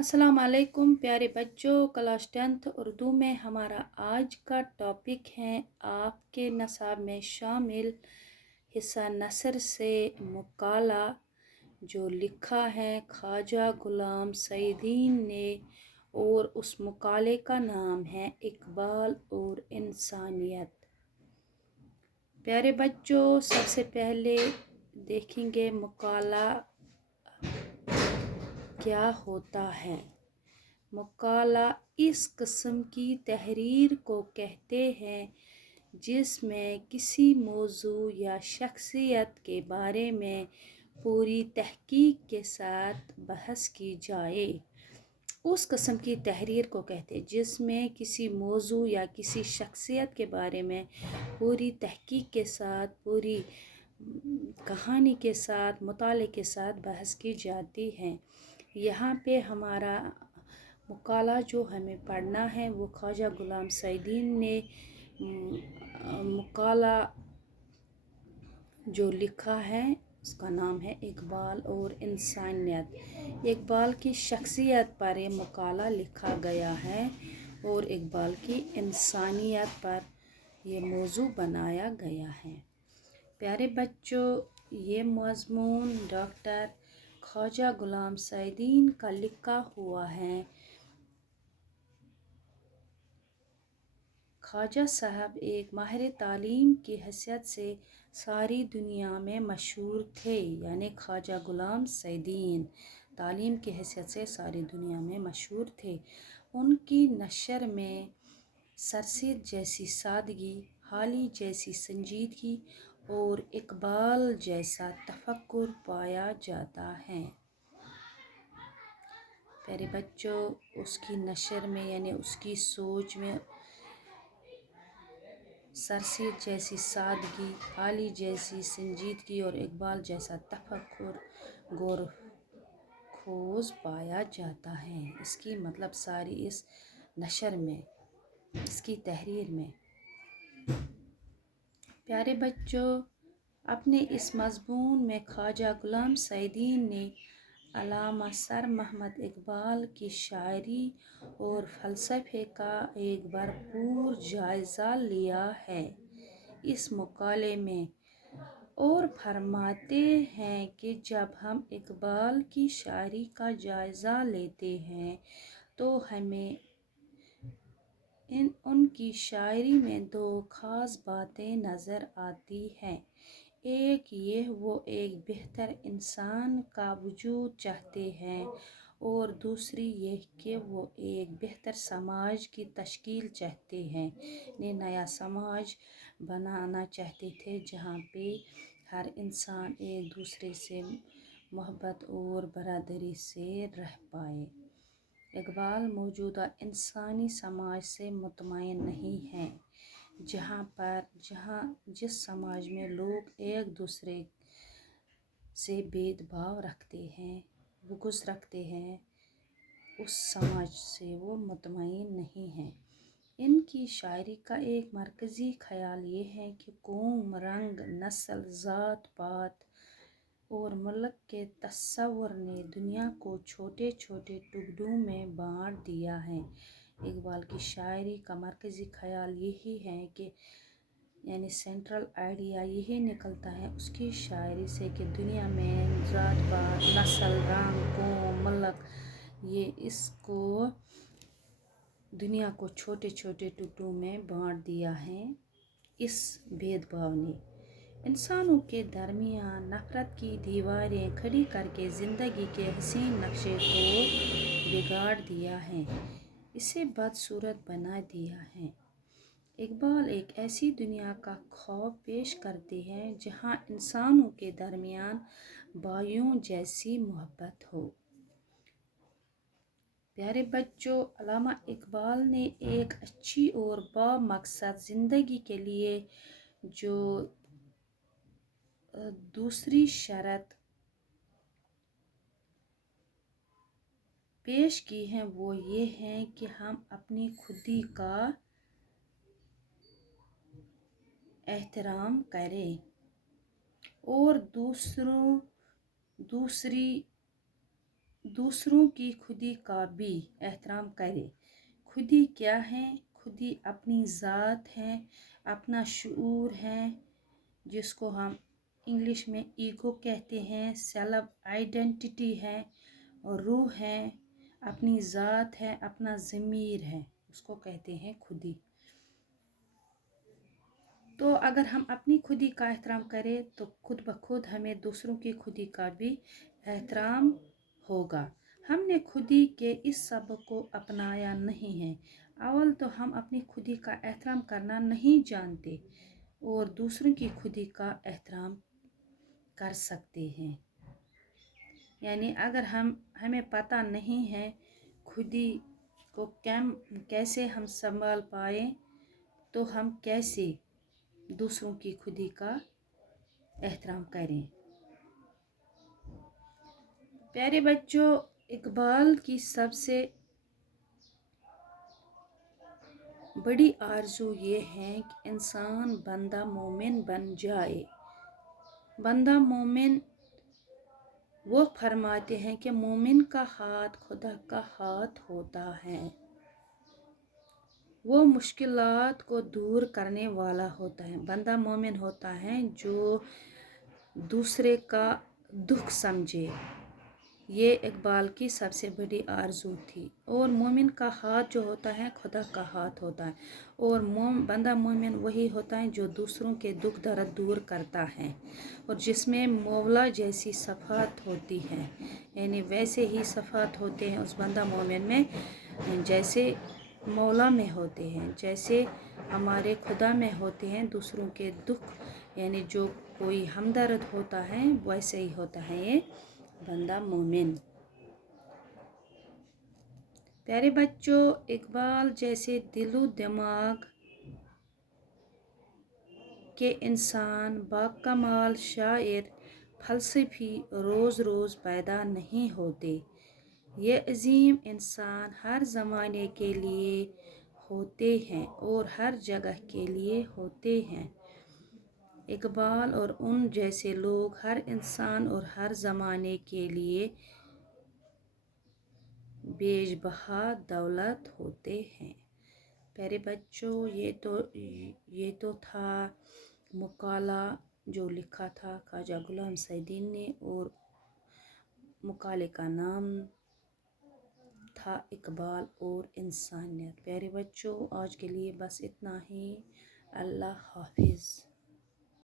अस्सलाम वालेकुम प्यारे बच्चों। क्लास 10th उर्दू में हमारा आज का टॉपिक है आपके नसाब में शामिल हिस्सा नसर से मुकाला जो लिखा है ख्वाजा गुलाम सईदीन ने, और उस मुकाले का नाम है इकबाल और इंसानियत। प्यारे बच्चों, सबसे पहले देखेंगे मुकाला क्या होता है। मुकाला इस किस्म की तहरीर को कहते हैं जिसमें किसी मौजू या शख्सियत के बारे में पूरी तहकीक के साथ बहस की जाए। उस किस्म की तहरीर को कहते हैं जिसमें किसी मौजू या किसी शख्सियत के बारे में पूरी तहकीक के साथ, पूरी कहानी के साथ, मुताले के साथ बहस की जाती है। यहाँ पे हमारा मुकाला जो हमें पढ़ना है वो ख्वाजा गुलाम सईदीन ने मुकाला जो लिखा है उसका नाम है इकबाल और इंसानियत। इकबाल की शख्सियत पर ये मुकाला लिखा गया है और इकबाल की इंसानियत पर ये मौजू बनाया गया है। प्यारे बच्चों, ये मज़मून डॉक्टर ख्वाजा गुलाम सईदीन का लिखा हुआ है। ख्वाजा साहब एक माहिर तालीम की हैसियत से सारी दुनिया में मशहूर थे, यानी ख्वाजा गुलाम सईदीन तालीम की हैसियत से सारी दुनिया में मशहूर थे। उनकी नशर में सरसिद जैसी सादगी, हाली जैसी संजीदगी और इकबाल जैसा तफक्कुर पाया जाता है। प्यारे बच्चों, उसकी नशर में यानी उसकी सोच में सरसिद जैसी सादगी, हाली जैसी संजीदगी और इकबाल जैसा तफक्कुर गौर खोज पाया जाता है। इसकी मतलब सारी इस नशर में, इसकी तहरीर में। प्यारे बच्चों, अपने इस मज़मून में ख्वाजा गुलाम सईदीन ने अल्लामा सर मोहम्मद इकबाल की शायरी और फ़लसफ़े का एक भरपूर जायज़ा लिया है। इस मुकाले में और फरमाते हैं कि जब हम इकबाल की शायरी का जायज़ा लेते हैं तो हमें उनकी शायरी में दो ख़ास बातें नज़र आती हैं। एक ये वो एक बेहतर इंसान का वजूद चाहते हैं और दूसरी ये कि वो एक बेहतर समाज की तश्कील चाहते हैं। ने नया समाज बनाना चाहते थे जहाँ पे हर इंसान एक दूसरे से मोहब्बत और बरादरी से रह पाए। इकबाल मौजूदा इंसानी समाज से मुतमईन नहीं है, जिस समाज में लोग एक दूसरे से भेदभाव रखते हैं, बुग़्ज़ रखते हैं, उस समाज से वो मुतमईन नहीं है। इनकी शायरी का एक मरकज़ी ख़याल ये है कि कौम, रंग, नस्ल, ज़ात पात और मुल्क के तसव्वुर ने दुनिया को छोटे छोटे टुकड़ों में बांट दिया है। इकबाल की शायरी का मरकज़ी ख़याल यही है कि यानी सेंट्रल आइडिया यही निकलता है उसकी शायरी से कि दुनिया में ज़ात पात, नस्ल, रंग, कौम, मुल्क, ये इसको दुनिया को छोटे छोटे टुकड़ों में बांट दिया है। इस भेदभाव ने इंसानों के दरमियान नफ़रत की दीवारें खड़ी करके ज़िंदगी के हसीन नक्शे को बिगाड़ दिया है, इसे बदसूरत बना दिया है। इकबाल एक ऐसी दुनिया का ख्वाब पेश करते हैं जहाँ इंसानों के दरमियान भाइयों जैसी मोहब्बत हो। प्यारे बच्चों, अल्लामा इकबाल ने एक अच्छी और बामकसद ज़िंदगी के लिए जो दूसरी शर्त पेश की है वो ये है कि हम अपनी खुदी का एहतराम करें और दूसरी दूसरों की खुदी का भी एहतराम करें। खुदी क्या है? खुदी अपनी ज़ात है, अपना शऊर है, जिसको हम इंग्लिश में ईगो कहते हैं, सेल्फ आइडेंटिटी है, और रूह है, अपनी ज़ात है, अपना ज़मीर है, उसको कहते हैं खुदी। तो अगर हम अपनी खुदी का एहतराम करें तो खुद ब खुद हमें दूसरों की खुदी का भी एहतराम होगा। हमने खुदी के इस सबक को अपनाया नहीं है। अव्वल तो हम अपनी खुदी का एहतराम करना नहीं जानते और दूसरों की खुदी का एहतराम कर सकते हैं। यानी अगर हमें पता नहीं है खुदी को कैसे हम संभाल पाए, तो हम कैसे दूसरों की खुदी का एहतराम करें। प्यारे बच्चों, इकबाल की सबसे बड़ी आरज़ू ये है कि इंसान बंदा मोमिन बन जाए। बंदा मोमिन वो फरमाते हैं कि मोमिन का हाथ खुदा का हाथ होता है। वो मुश्किलात को दूर करने वाला होता है। बंदा मोमिन होता है जो दूसरे का दुख समझे। ये इकबाल की सबसे बड़ी आरज़ू थी। और मोमिन का हाथ जो होता है खुदा का हाथ होता है। और बंदा मोमिन वही होता है जो दूसरों के दुख दर्द दूर करता है और जिसमें मौला जैसी सफ़ात होती है। यानी वैसे ही सफ़ात होते हैं उस बंदा मोमिन में जैसे मौला में होते हैं, जैसे हमारे खुदा में होते हैं। दूसरों के दुख यानी जो कोई हमदर्द होता है वैसे ही होता है ये बंदा मोमिन। प्यारे बच्चों, इकबाल जैसे दिलो दिमाग के इंसान बाकमाल शायर फ़लसफ़ी रोज़ रोज़ पैदा नहीं होते। ये अजीम इंसान हर ज़माने के लिए होते हैं और हर जगह के लिए होते हैं। इकबाल और उन जैसे लोग हर इंसान और हर ज़माने के लिए बेजबहा दौलत होते हैं। प्यारे बच्चों, ये तो था मुकाला जो लिखा था ख्वाजा गुलाम सैदीन ने, और मुकाले का नाम था इकबाल और इंसानियत। प्यारे बच्चों, आज के लिए बस इतना ही। अल्लाह हाफिज़।